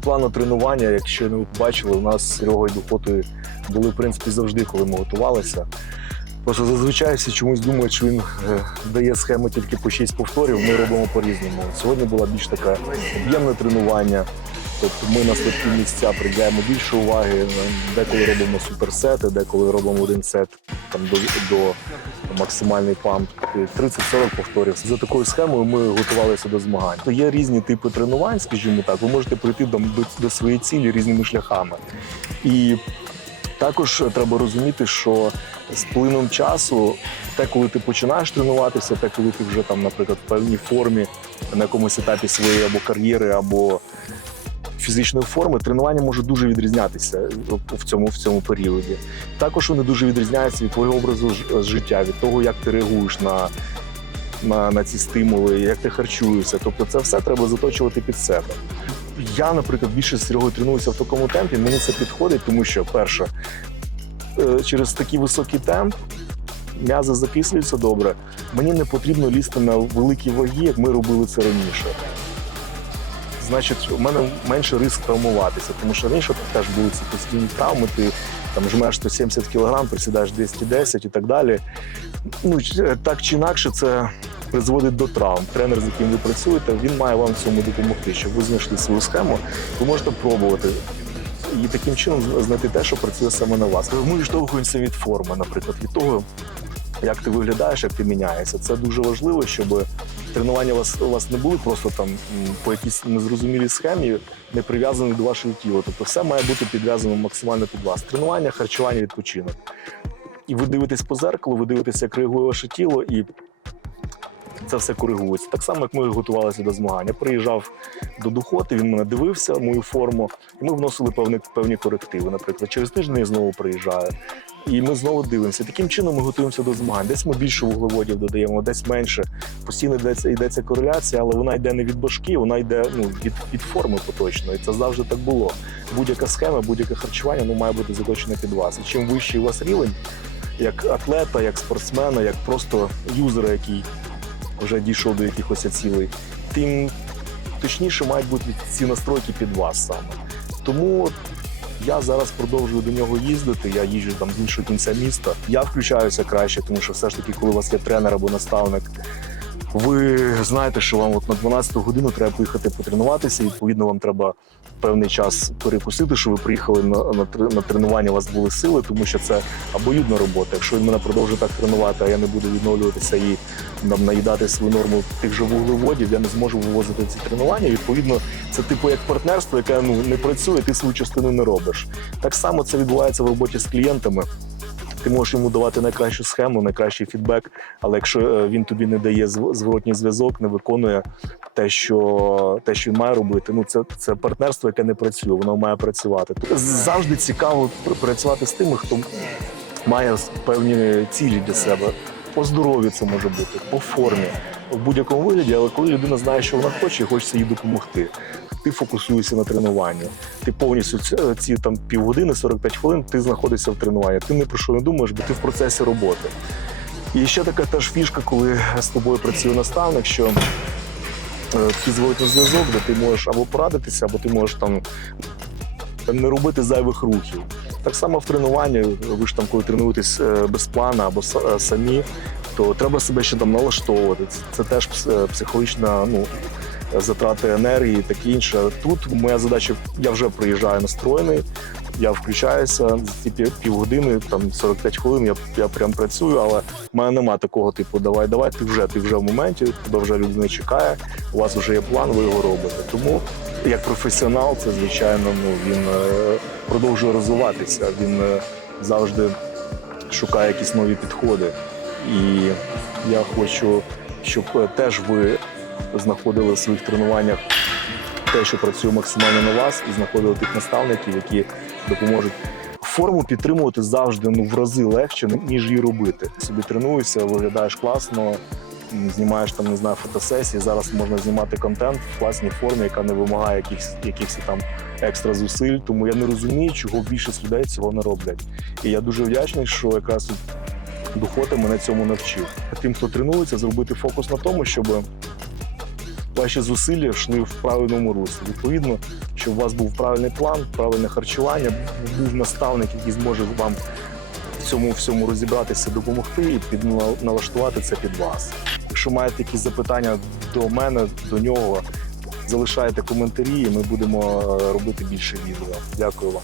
плану тренування, якщо не бачили, у нас з Серегою Духотою були в принципі завжди, коли ми готувалися. Просто зазвичай всі чомусь думають, що він е, дає схему тільки по 6 повторів. Ми робимо по-різному. Сьогодні була більш таке об'ємне тренування. Тобто ми на слабкі місця приділяємо більше уваги. Деколи робимо суперсети, деколи робимо один сет там до, до максимальний памп 30-40 повторів. За такою схемою ми готувалися до змагань. Є різні типи тренувань, скажімо так. Ви можете прийти до, до своєї цілі різними шляхами. І також треба розуміти, що з плином часу, те, коли ти починаєш тренуватися, те, коли ти вже там, наприклад, в певній формі на якомусь етапі своєї або кар'єри, або фізичної форми, тренування може дуже відрізнятися в цьому, в цьому періоді. Також вони дуже відрізняються від твого образу ж- життя, від того, як ти реагуєш на, на, на ці стимули, як ти харчуєшся. Тобто це все треба заточувати під себе. Я, наприклад, більше з Серегою тренуюся в такому темпі. Мені це підходить, тому що, перше, е, через такий високий темп м'язи закислюються добре. Мені не потрібно лізти на великі ваги, як ми робили це раніше. Значить, у мене менше ризик травмуватися, тому що раніше теж були ці постійні травми, ти там жмеш 170 кг, присідаєш 210 і так далі. Ну, так чи інакше, це призводить до травм. Тренер, з яким ви працюєте, він має вам цьому допомогти, щоб ви знайшли свою схему. Ви можете пробувати і таким чином знайти те, що працює саме на вас. Ми відштовхуємося від форми, наприклад, від того, як ти виглядаєш, як ти міняєшся. Це дуже важливо, щоб тренування у вас, у вас не були просто там по якійсь незрозумілій схемі, не прив'язані до вашого тіла. Тобто все має бути підв'язано максимально під вас. Тренування, харчування, відпочинок. І ви дивитесь по зеркалу, ви дивитеся, як реагує ваше тіло, і це все коригується. Так само, як ми готувалися до змагань. Я приїжджав до Духоти, він мене дивився, мою форму, і ми вносили певні, певні корективи. Наприклад, через тиждень я знову приїжджаю. І ми знову дивимося. Таким чином ми готуємося до змагань. Десь ми більше вуглеводів додаємо, десь менше. Постійно йдеться, йдеться кореляція, але вона йде не від башки, вона йде ну, від, від форми поточної. Це завжди так було. Будь-яка схема, будь-яке харчування ну, має бути заточене під вас. І чим вищий у вас рівень, як атлета, як спортсмена, як просто юзера, який вже дійшов до якихось цілей, тим точніше мають бути ці настройки під вас саме. Тому я зараз продовжую до нього їздити. Я їжджу там з іншого кінця міста. Я включаюся краще, тому що все ж таки, коли у вас є тренер або наставник, ви знаєте, що вам от на 12 годину треба поїхати потренуватися. Відповідно, вам треба певний час перекусити, що ви приїхали на, на, на тренування, у вас були сили, тому що це обоюдна робота. Якщо він мене продовжує так тренувати, а я не буду відновлюватися і нам наїдати свою норму тих же вуглеводів, я не зможу вивозити ці тренування. Відповідно, це типу як партнерство, яке ну не працює, ти свою частину не робиш. Так само це відбувається в роботі з клієнтами. Ти можеш йому давати найкращу схему, найкращий фідбек, але якщо е, він тобі не дає зворотній зв'язок, не виконує те, що те, що він має робити, ну це, це партнерство, яке не працює, воно має працювати. Завжди цікаво працювати з тими, хто має певні цілі для себе. По здоров'ю це може бути, по формі, в будь-якому вигляді, але коли людина знає, що вона хоче, і хочеться їй допомогти. Ти фокусуєшся на тренуванні. Ти повністю ці, ці там півгодини, 45 хвилин, ти знаходишся в тренуванні. Ти ні про що не думаєш, бо ти в процесі роботи. І ще така теж фішка, коли з тобою працює наставник, що е, такий зворотний зв'язок, де ти можеш або порадитися, або ти можеш там не робити зайвих рухів. Так само в тренуванні, ви ж там, коли тренуєтесь е, без плану або е, самі, то треба себе ще там налаштовувати. Це, теж е, психологічна ну, затрати енергії і таке інше. Тут моя задача, я вже приїжджаю настроєний, я включаюся ці пів- півгодини, там 45 хвилин, я, я прям працюю, але в мене нема такого типу давай, давай, ти вже, ти вже в моменті, тебе вже людина чекає, у вас вже є план, ви його робите. Тому як професіонал, це звичайно, ну він е, продовжує розвиватися. Він е, завжди шукає якісь нові підходи. І я хочу, щоб е, теж ви знаходили в своїх тренуваннях те, що працює максимально на вас, і знаходили тих наставників, які допоможуть. Форму підтримувати завжди ну в рази легше, ніж її робити. Собі тренуєшся, виглядаєш класно, знімаєш там, не знаю, фотосесії. Зараз можна знімати контент в класній формі, яка не вимагає якихось, якихось там екстра зусиль. Тому я не розумію, чого більшість людей цього не роблять. І я дуже вдячний, що якраз от Духота мене цьому навчив. Тим, хто тренується, зробити фокус на тому, щоб ваші зусилля йшли в правильному руслі. Відповідно, щоб у вас був правильний план, правильне харчування, був наставник, який зможе вам цьому всьому розібратися, допомогти і під налаштувати це під вас. Якщо маєте якісь запитання до мене, до нього, залишайте коментарі, і ми будемо е, робити більше відео. Дякую вам.